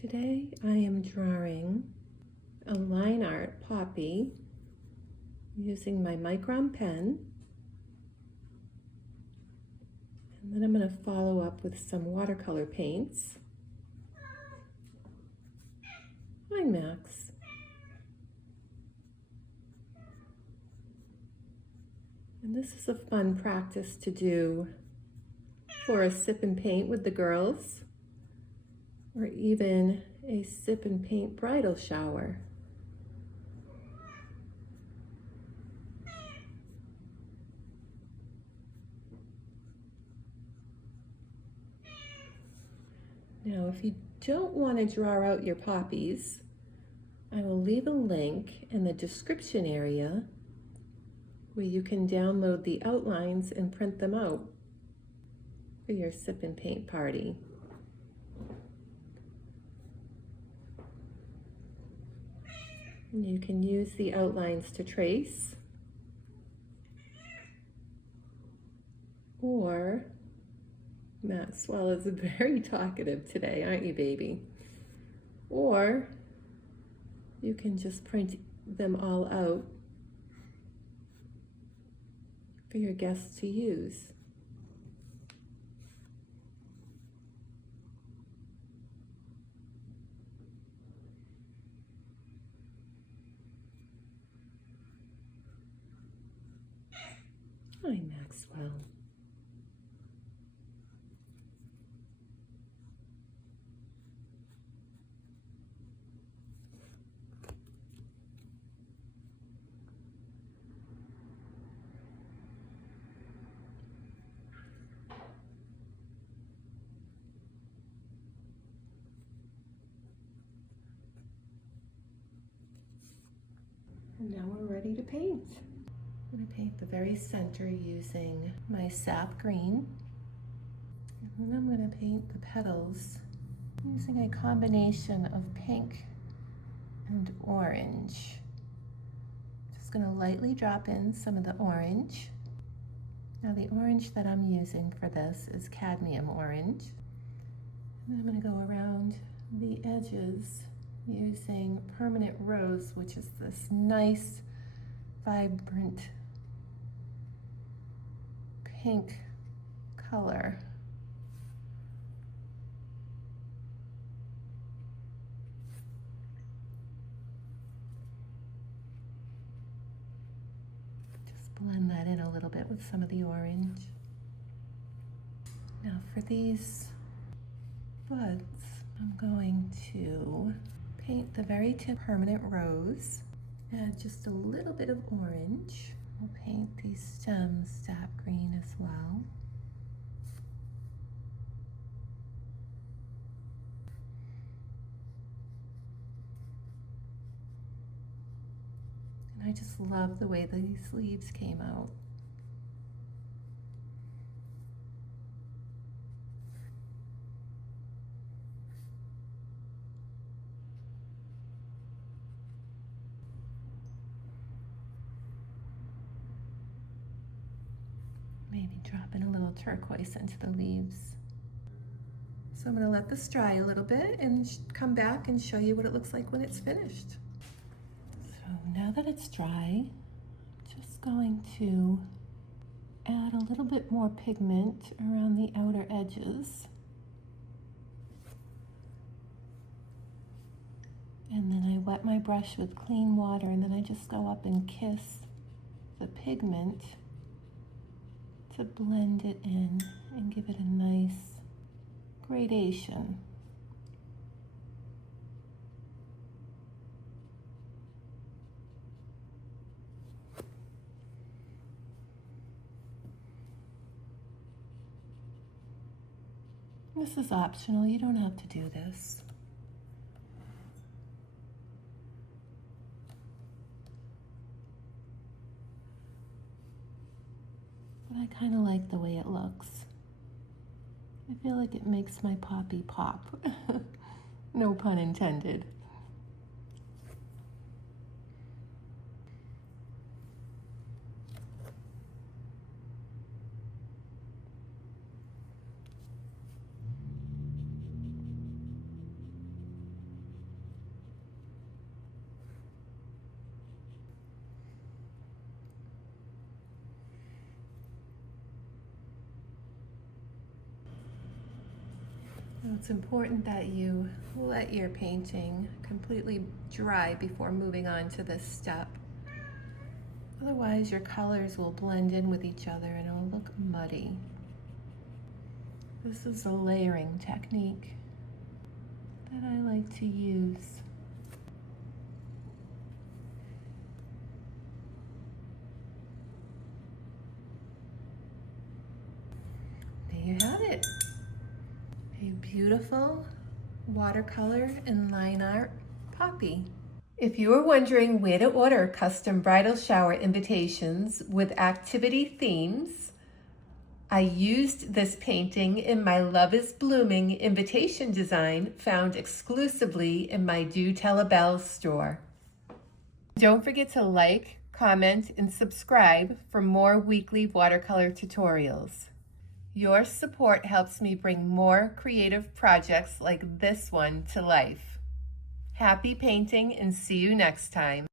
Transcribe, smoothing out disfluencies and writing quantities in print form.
Today I am drawing a line art poppy using my micron pen, and then I'm going to follow up with some watercolor paints. Hi, Max. And this is a fun practice to do for a sip and paint with the girls, or even a sip and paint bridal shower. Now, if you don't want to draw out your poppies, I will leave a link in the description area where you can download the outlines and print them out for your sip and paint party. And you can use the outlines to trace, or Maxwell is very talkative today, aren't you, baby? Or you can just print them all out for your guests to use. Hi, Maxwell. And now we're ready to paint. I'm going to paint the very center using my sap green. And then I'm going to paint the petals using a combination of pink and orange. Just going to lightly drop in some of the orange. Now the orange that I'm using for this is cadmium orange. And I'm going to go around the edges using permanent rose, which is this nice, vibrant pink color. Just blend that in a little bit with some of the orange. Now for these buds, I'm going to paint the very tip permanent rose, add just a little bit of orange. We'll paint these stems sap green as well. And I just love the way these leaves came out. Maybe drop in a little turquoise into the leaves. So I'm going to let this dry a little bit and come back and show you what it looks like when it's finished. So now that it's dry, I'm just going to add a little bit more pigment around the outer edges. And then I wet my brush with clean water, and then I just go up and kiss the pigment to blend it in and give it a nice gradation. This is optional, you don't have to do this. But I kind of like the way it looks. I feel like it makes my poppy pop. No pun intended. It's important that you let your painting completely dry before moving on to this step. Otherwise, your colors will blend in with each other and it will look muddy. This is a layering technique that I like to use. There you have it. A beautiful watercolor and line art poppy. If you are wondering where to order custom bridal shower invitations with activity themes, I used this painting in my Love is Blooming invitation design found exclusively in my Do Tell a Belle store. Don't forget to like, comment, and subscribe for more weekly watercolor tutorials. Your support helps me bring more creative projects like this one to life. Happy painting and see you next time.